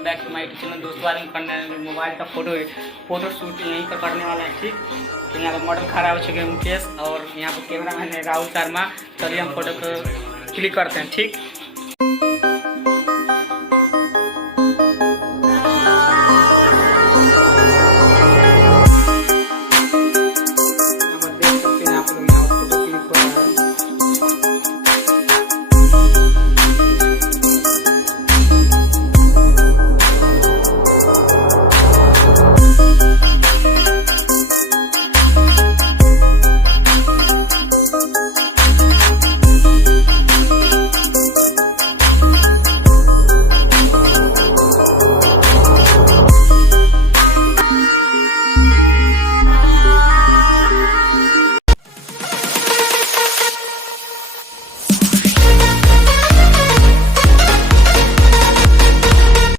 Welcome back to my channel. दोस्तों आज हम करने मोबाइल का फोटो शूट यहीं पर करने वाला है। ठीक, तो यहाँ पर मॉडल खड़ा हो चुके हैं मुकेश और यहाँ पर कैमरा मैन है राहुल शर्मा। चलिए हम फोटो को क्लिक करते हैं। ठीक।